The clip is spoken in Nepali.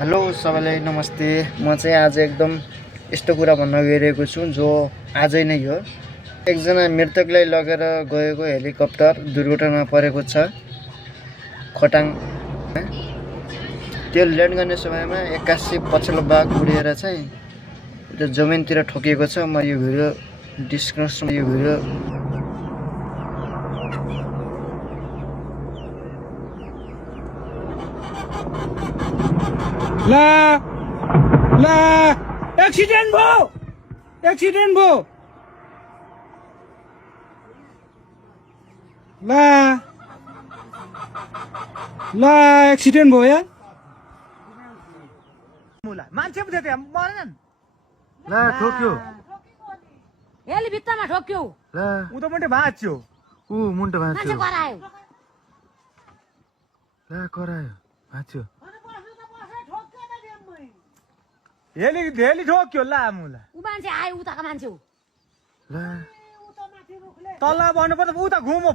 हेलो सबैलाई नमस्ते। म चाहिँ आज एकदम यस्तो कुरा भन्न गइरहेको छु जो आजै नै हो। एकजना मृतकलाई लगेर गएको हेलिकप्टर दुर्घटनामा परेको छ खोटाङ। त्यो ल्यान्ड गर्ने समयमा 81 पछिल्लो भाग उडेर चाहिँ त्यो जमिनतिर ठोकिएको छ। म यो भिडियो ला एक्सिडेन्ट भयो एक्सिडेन्ट भयो यार मान्छे पो थियो मरेनन् ला ठोक्यो हेली भित्तामा ठोक्यो ला उ त मुन्टे भाँच्यो ऊ मुन्टो मान्छे भाँच्यो करायो ला करायो भाँच्यो हेली ठोक्यो ला मुला उ मान्छे आयो उताको मान्छे हो ला तल भन्नु पर्दा उता घुमो